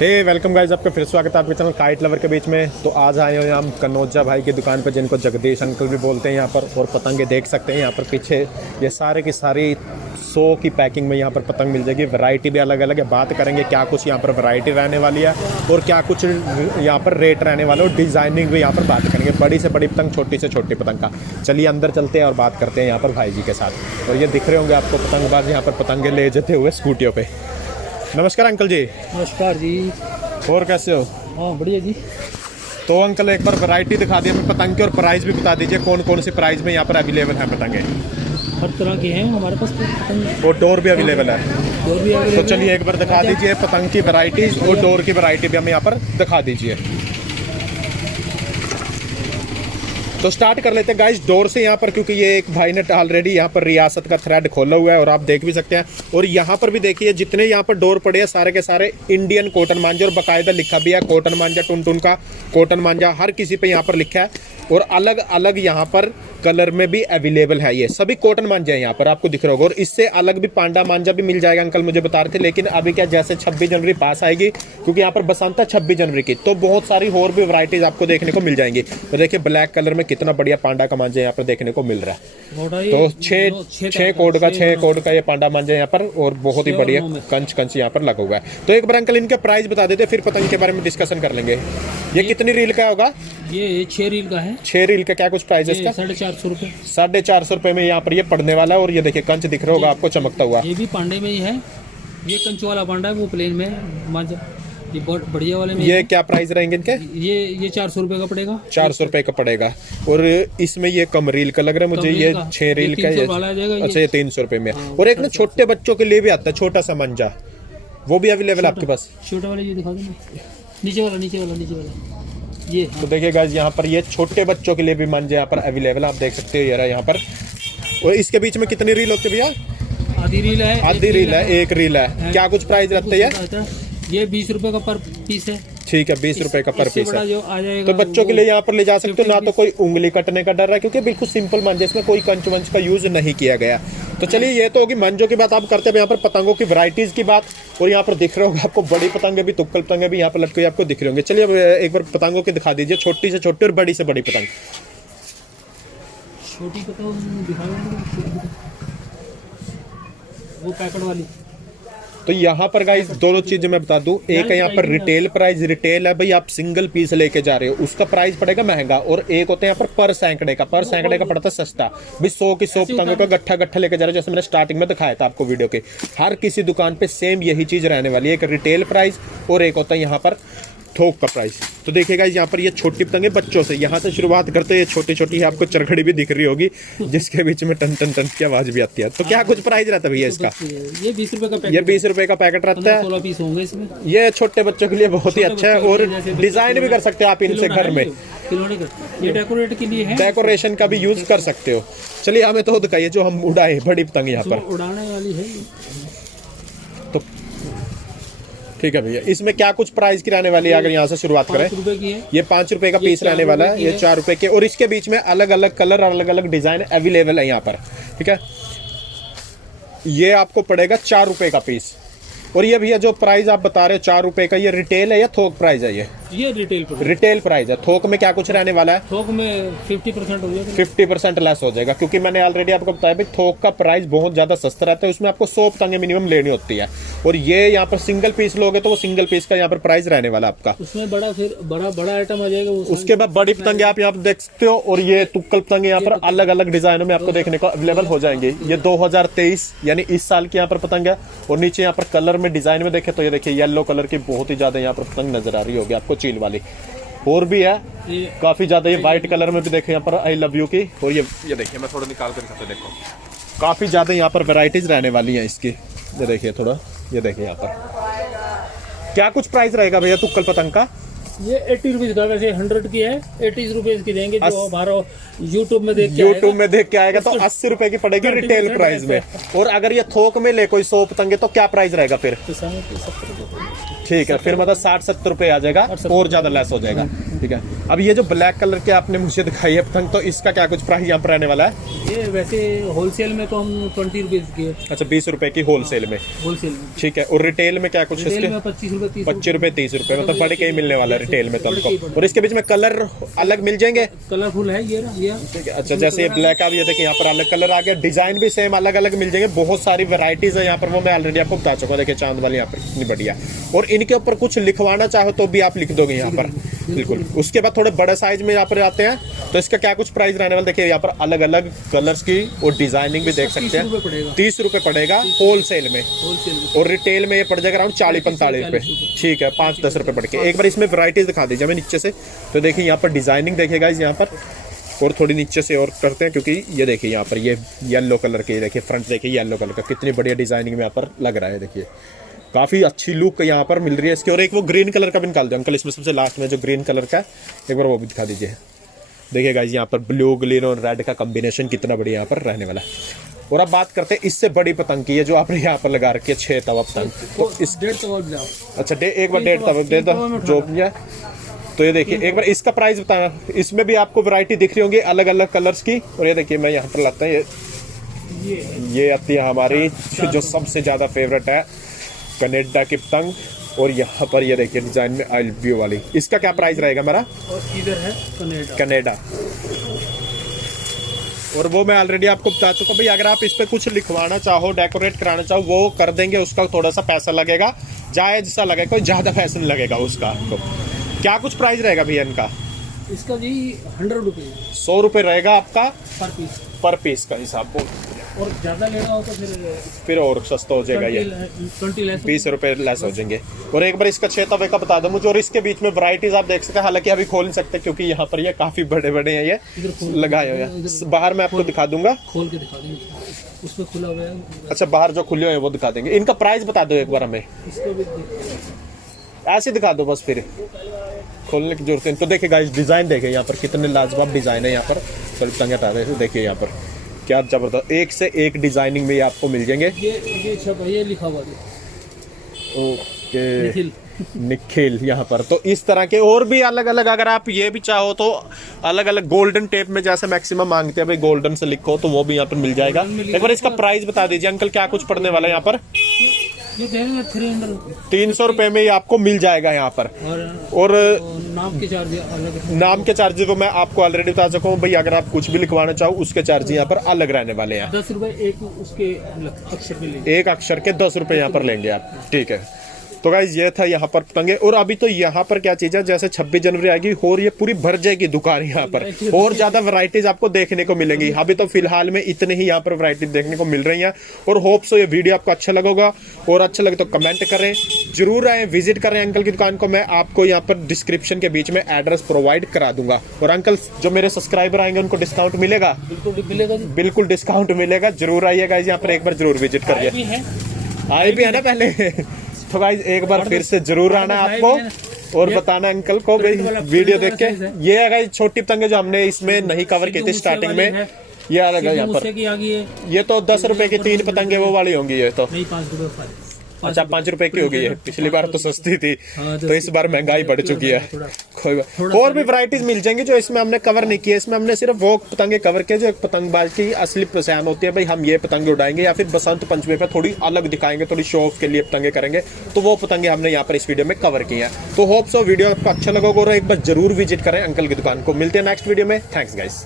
हे welcome guys, आपका फिर स्वागत है आपके चैनल काइट लवर के बीच में। तो आज आए हुए हैं हम कन्नौजा भाई की दुकान पर, जिनको जगदीश अंकल भी बोलते हैं यहाँ पर। और पतंगे देख सकते हैं यहाँ पर पीछे, ये सारे की सारी 100 की पैकिंग में यहाँ पर पतंग मिल जाएगी। वैरायटी भी अलग अलग है, बात करेंगे क्या कुछ यहाँ पर वैरायटी रहने वाली है और क्या कुछ यहाँ पर रेट रहने वाला है, और डिज़ाइनिंग भी यहाँ पर बात करेंगे। बड़ी से बड़ी पतंग, छोटी से छोटी पतंग का। चलिए अंदर चलते हैं और बात करते हैं यहाँ पर भाई जी के साथ। और ये दिख रहे होंगे आपको पतंगबाज यहाँ पर पतंगे ले जाते हुए स्कूटियों पर। नमस्कार अंकल जी। नमस्कार जी। और कैसे हो? हाँ बढ़िया जी। तो अंकल एक बार वैरायटी दिखा दिए हमें पतंग के, और प्राइस भी बता दीजिए कौन कौन सी प्राइस में यहाँ पर अवेलेबल है पतंगे। हर तरह के हैं हमारे पास पतंग। और डोर भी अवेलेबल है। डोर भी अवेलेबल। तो चलिए एक बार दिखा दीजिए पतंग की वैरायटीज और डोर की वैरायटी भी हमें यहाँ पर दिखा दीजिए। तो स्टार्ट कर लेते हैं गाइस डोर से यहाँ पर, क्योंकि ये एक भाई ने ऑलरेडी यहाँ पर रियासत का थ्रेड खोला हुआ है और आप देख भी सकते हैं। और यहाँ पर भी देखिए जितने यहाँ पर डोर पड़े हैं सारे के सारे इंडियन कॉटन मांझा, और बाकायदा लिखा भी है कॉटन मांझा, टुन का कॉटन मांझा हर किसी पे यहाँ पर लिखा है। और अलग अलग यहाँ पर कलर में भी अवेलेबल है, ये सभी कॉटन मांझा है यहाँ पर आपको दिख रहा होगा। और इससे अलग भी पांडा मांझा भी मिल जाएगा, अंकल मुझे बता रहे थे। लेकिन अभी क्या, जैसे 26 जनवरी पास आएगी, क्योंकि यहाँ पर बसंत है 26 जनवरी की, तो बहुत सारी और भी वैरायटीज आपको देखने को मिल जाएंगी। तो देखिए ब्लैक कलर में कितना बढ़िया पांडा का मांझा यहाँ पर देखने को मिल रहा है। तो 6 कोड का ये पांडा मांझा यहाँ पर, और बहुत ही बढ़िया कंच यहाँ पर लगा हुआ है। तो एक बार अंकल इनके प्राइस बता देते, फिर पतंग के बारे में डिस्कशन कर लेंगे। ये कितनी रील का होगा? ये 6 रील का है। 6 रील का क्या कुछ प्राइस है इसका? 450 रुपये। 450 रुपये में यहाँ पर ये पड़ने वाला है। और ये देखिए कंच दिख रहा होगा आपको चमकता हुआ। ये भी पांडे में ही है। ये कंच वाला पांडा है, वो प्लेन में मांझा। ये बहुत बढ़िया वाले में। ये क्या प्राइस रहेंगे इनके? ये 400 रुपये का पड़ेगा। 400 रुपये का पड़ेगा। और इसमें ये कम रील का लग रहा है मुझे, ये 6 रील का है। अच्छा, ये 300 रुपये में। और एक ना छोटे बच्चों के लिए भी आता है छोटा सा मंजा, वो भी अवेलेबल आपके पास? छोटा वाला ये दिखा दो, नीचे वाला ये। तो देखिए गाइस यहाँ पर ये छोटे बच्चों के लिए भी मंजे यहाँ पर अवेलेबल आप देख सकते हो, ये रहा यहाँ पर। और इसके बीच में कितनी रील होती है भैया? आधी रील है। आधी रील है, एक रील है। क्या कुछ प्राइस रहता है? ये 20 रुपए का पर पीस है। ठीक है, 20 रुपए का पर पीस है। जो आ जाएगा तो बच्चों के लिए यहाँ पर ले जा सकते हो, ना तो कोई उंगली कटने का डर है, क्योंकि बिल्कुल सिंपल मंजे, इसमें कोई कंच वंच का यूज नहीं किया गया। तो चलिए ये तो होगी मंजों की बात। आप करते हैं यहाँ पर पतंगों की वैरायटीज की बात। और यहाँ पर दिख रहे होगा आपको बड़ी पतंगे भी, तुक्कल पतंगे भी यहाँ पर लटके आपको दिख रहे होंगे। चलिए अब एक बार पतंगों की दिखा दीजिए, छोटी से छोटी और बड़ी से बड़ी पतंग। छोटी पतंग दिखाओ, वो पैकेट वाली। तो यहाँ पर गाइस दोनों चीजें मैं बता दूं, एक है यहाँ पर रिटेल प्राइस। रिटेल है भाई, आप सिंगल पीस लेके जा रहे हो, उसका प्राइस पड़ेगा महंगा। और एक होता है यहाँ पर सैकड़े का। पर सैकड़े का पड़ता है सस्ता। भाई 100 की 100 पतंगों का गट्ठा लेके जा रहे हो, जैसे मैंने स्टार्टिंग में दिखाया था आपको वीडियो के। हर किसी दुकान पे सेम यही चीज रहने वाली है, एक रिटेल प्राइस और एक होता है यहाँ पर थोक का प्राइस। तो देखिएगा यहाँ पर ये छोटी पतंगे बच्चों से, यहाँ से शुरुआत करते हैं। ये छोटी छोटी है, आपको चरखड़ी भी दिख रही होगी, जिसके बीच में टन टन टन की आवाज भी आती है। तो क्या कुछ प्राइस रहता है भैया इसका? ये 20 रुपए का पैकेट। ये 20 रुपए का पैकेट रहता है। 16 पीस होंगे इसमें। ये छोटे बच्चों के लिए बहुत ही अच्छा है, और डिजाइन भी कर सकते हो आप इनसे घर में। ये डेकोरेट के लिए है, डेकोरेशन का भी यूज कर सकते हो। चलिए हमें तो दिखाइए जो हम उड़ाए बड़ी पतंग यहाँ पर। उड़ाने वाली है तो ठीक है भैया, इसमें क्या कुछ प्राइस की रहने वाली है? अगर यहाँ से शुरुआत करें, 5 रुपए की है। ये 5 रुपए का पीस रहने वाला है, ये 4 रुपए के। और इसके बीच में अलग अलग कलर, अलग अलग डिजाइन अवेलेबल है यहाँ पर। ठीक है, ये आपको पड़ेगा 4 रुपए का पीस। और ये भैया जो प्राइस आप बता रहे हो 4 रुपए का, ये रिटेल है या थोक प्राइस है? ये रिटेल प्राइस है। थोक में क्या कुछ रहने वाला है? थोक में 50% हो जाएगा। 50% लेस हो जाएगा, क्योंकि मैंने ऑलरेडी आपको बताया भाई थोक का प्राइस बहुत ज्यादा सस्ता रहता है। उसमें आपको 100 पतंगे मिनिमम लेनी होती है। और ये यहाँ पर सिंगल पीस लोगे तो वो सिंगल पीस का यहाँ पर प्राइस रहने वाला आपका। उसमें बड़ा आइटम आ जाएगा। उसके बाद बड़ी पतंगे आप यहाँ पर देख सकते हो। और ये तुक्कल पतंगे यहाँ पर अलग अलग डिजाइनों में आपको देखने को अवेलेबल हो जाएंगे। ये 2023 यानी इस साल की यहाँ पर पतंग है। और नीचे यहाँ पर कलर में डिजाइन में देखे तो ये देखिए येलो कलर की बहुत ही ज्यादा यहाँ पर पतंग नजर आ रही होगी आपको, चील वाली। और भी है काफी ज्यादा, ये व्हाइट कलर में भी देखे यहाँ पर आई लव यू की। और ये देखिए, मैं थोड़ा निकाल कर दिखाता, देखो काफी ज्यादा यहाँ पर वैरायटीज रहने वाली हैं इसकी। ये देखिए थोड़ा, ये देखिए यहाँ पर क्या कुछ प्राइस रहेगा भैया तुक्कल पतंग का? ये 80 रुपीज का, वैसे 100 की है, 80 रुपीज की देंगे। जो हमारा यूट्यूब में देख के आएगा तो 80 रुपए की पड़ेगी रिटेल प्राइस में। और अगर ये थोक में ले कोई 100 पतंगे तो क्या प्राइस रहेगा फिर? ठीक है, फिर मतलब 60-70 रुपए आ जाएगा, और ज्यादा लेस हो जाएगा। ठीक है। अब ये जो ब्लैक कलर के आपने मुझे दिखाई है पतंग, तो इसका क्या कुछ प्राइस यहाँ पर रहने वाला है? ये वैसे होलसेल में तो हम 20 रुपीज की है। अच्छा, 20 रुपए की होलसेल में। होलसेल में ठीक है। और रिटेल में क्या कुछ? रिटेल में 25 रुपए 25 रुपए 30 रुपए, मतलब बड़े के ही मिलने वाला है रिटेल में तो हमको। और इसके बीच में कलर अलग मिल जाएंगे? कलरफुल है ये ना, ये ठीक है। अच्छा, जैसे ये ब्लैक आप ये देखिए यहाँ पर अलग कलर आ गया, डिजाइन भी सेम अलग अलग मिल जाएंगे, बहुत सारी वैरायटीज है यहाँ पर, वो मैं ऑलरेडी आपको बता चुका हूँ। देखिए चांद वाली यहाँ पर कितनी बढ़िया। और इनके ऊपर कुछ लिखवाना चाहो तो भी आप लिख दोगे यहाँ पर, बिल्कुल। उसके बाद थोड़े बड़े साइज में यहाँ पर आते हैं, तो इसका क्या कुछ प्राइस रहने वाला? देखिए यहाँ पर अलग अलग कलर्स की और डिजाइनिंग भी देख सकते हैं। 30 रुपए पड़ेगा होलसेल में, और रिटेल में ये पड़ जाएगा अराउंड 40-45 रुपए। ठीक है, 5-10 रुपए पड़ के। एक बार इसमें वैरायटीज दिखा दीजिए हमें नीचे से। तो देखिए यहाँ पर डिजाइनिंग देखिएगा यहाँ पर, और थोड़ी नीचे से और करते हैं, क्योंकि ये देखिए यहाँ पर ये येलो कलर के, देखिए फ्रंट देखिए येलो कलर का, कितनी बढ़िया डिजाइनिंग में यहाँ पर लग रहा है। देखिए काफ़ी अच्छी लुक यहाँ पर मिल रही है इसकी। और एक वो ग्रीन कलर का भी निकाल दो अंकल, इसमें सबसे लास्ट में जो ग्रीन कलर का है, एक बार वो भी दिखा दीजिए। देखिए गाइस यहाँ पर ब्लू, ग्रीन और रेड का कॉम्बिनेशन कितना बढ़िया यहाँ पर रहने वाला है। और अब बात करते हैं इससे बड़ी पतंग की है, जो आपने यहाँ पर लगा रखी है 6 तवा पतंग। तो इस 1.5 तवा भी। अच्छा, एक बार 1.5 तवा दे दो जो भी है। तो ये देखिए एक बार इसका प्राइस बताना। इसमें भी आपको वैरायटी दिख रही होंगी अलग अलग कलर्स की। और ये देखिए मैं यहाँ पर लाता हूँ, ये आती है हमारी जो सबसे ज़्यादा फेवरेट है, कनाडा की पतंग। और यहाँ पर ये देखिए डिजाइन में ऑयल व्यू वाली, इसका क्या प्राइस रहेगा हमारा? और इधर है कनाडा। और वो मैं ऑलरेडी आपको बता चुका भाई, अगर आप इस पे कुछ लिखवाना चाहो, डेकोरेट कराना चाहो, वो कर देंगे, उसका थोड़ा सा पैसा लगेगा, जायज सा लगेगा, कोई ज़्यादा पैसा नहीं लगेगा उसका आपको। क्या कुछ प्राइस रहेगा भैया इनका? इसका जी 100 रुपये। 100 रुपये रहेगा आपका पर पीस का हिसाब। और ज़्यादा लेना हो तो फिर और सस्ता हो जाएगा, ये 20 रुपये लेस हो जाएंगे। और एक बार इसका 6 तवे का बता दो मुझे। और इसके बीच में वैरायटीज आप देख सकते हैं, हालांकि अभी खोल नहीं सकते क्योंकि यहाँ पर ये काफ़ी बड़े बड़े हैं, ये लगाए हुए हैं। बाहर मैं आपको दिखा दूंगा, खोल के दिखा देंगे, उसमें खुला हुआ है। अच्छा, बाहर जो खुले हुए हैं वो दिखा देंगे। इनका प्राइस बता दो एक बार हमें, ऐसे दिखा दो बस, फिर खोलने की जरूरत है। तो देखिए गाइस डिजाइन देखिए यहाँ पर कितने लाजवाब डिजाइन है यहाँ पर। सॉरी तंगे हटा दे, देखिए यहाँ पर क्या जबरदस्त, एक से एक डिजाइनिंग में ये आपको मिल जाएंगे। ये लिखा हुआ है ओके निखिल यहाँ पर। तो इस तरह के और भी अलग अलग, अगर आप ये भी चाहो तो अलग अलग गोल्डन टेप में जैसे मैक्सिमम मांगते हैं भाई, गोल्डन से लिखो तो वो भी यहाँ पर मिल जाएगा। एक बार इसका प्राइस बता दीजिए अंकल, क्या कुछ पड़ने वाला है यहाँ पर? 300 रुपए में ये आपको मिल जाएगा यहाँ पर। और नाम के चार्ज अलग है। नाम के चार्जेस वो मैं आपको ऑलरेडी बता चुका हूँ भाई, अगर आप कुछ भी लिखवाना चाहो उसके चार्ज यहाँ पर अलग रहने वाले हैं। 10 रुपए एक उसके अक्षर के लेंगे, एक अक्षर के 10 रुपए यहाँ पर लेंगे आप। ठीक है, तो गाइज ये था यहाँ पर पतंगे। और अभी तो यहाँ पर क्या चीज़ है, जैसे 26 जनवरी आएगी और ये पूरी भर जाएगी दुकान यहाँ पर, और ज़्यादा वैरायटीज आपको देखने को मिलेंगी। अभी तो फिलहाल में इतने ही यहाँ पर वैरायटी देखने को मिल रही हैं। और होप सो ये वीडियो आपको अच्छा लगेगा, और अच्छा लगे तो कमेंट करें, जरूर आए, विजिट करें अंकल की दुकान को। मैं आपको यहाँ पर डिस्क्रिप्शन के बीच में एड्रेस प्रोवाइड करा दूंगा। और अंकल जो मेरे सब्सक्राइबर आएंगे उनको डिस्काउंट मिलेगा? बिल्कुल मिलेगा, बिल्कुल डिस्काउंट मिलेगा। जरूर आइएगा यहाँ पर, एक बार जरूर विजिट करिए। आए भी है ना पहले तो गाइस एक बार फिर से जरूर आना आपको, और बताना अंकल को वीडियो देख के। ये है गाइस छोटी पतंगे जो हमने इसमें नहीं कवर की थी स्टार्टिंग में, ये अलग है यहाँ पर। ये तो 10 रुपए की 3 पतंगे वो वाली होंगी, ये तो 5 रुपए। अच्छा 5 रुपए की होगी है, पिछली बार तो सस्ती थी, तो इस बार महंगाई बढ़ चुकी है। और भी वैरायटीज मिल जाएंगी जो इसमें हमने कवर नहीं किए। इसमें हमने सिर्फ वो पतंगे कवर किए जो एक पतंगबाज की असली पहचान होती है भाई, हम ये पतंगे उड़ाएंगे, या फिर बसंत पंचमी पे थोड़ी अलग दिखाएंगे, थोड़ी शो ऑफ के लिए पतंगे करेंगे, तो वो पतंगे हमने यहाँ पर इस वीडियो में कवर किए हैं। तो होप सो वीडियो आपको अच्छा लगा, और एक बार जरूर विजिट करें अंकल की दुकान को। मिलते हैं नेक्स्ट वीडियो में। Thanks guys.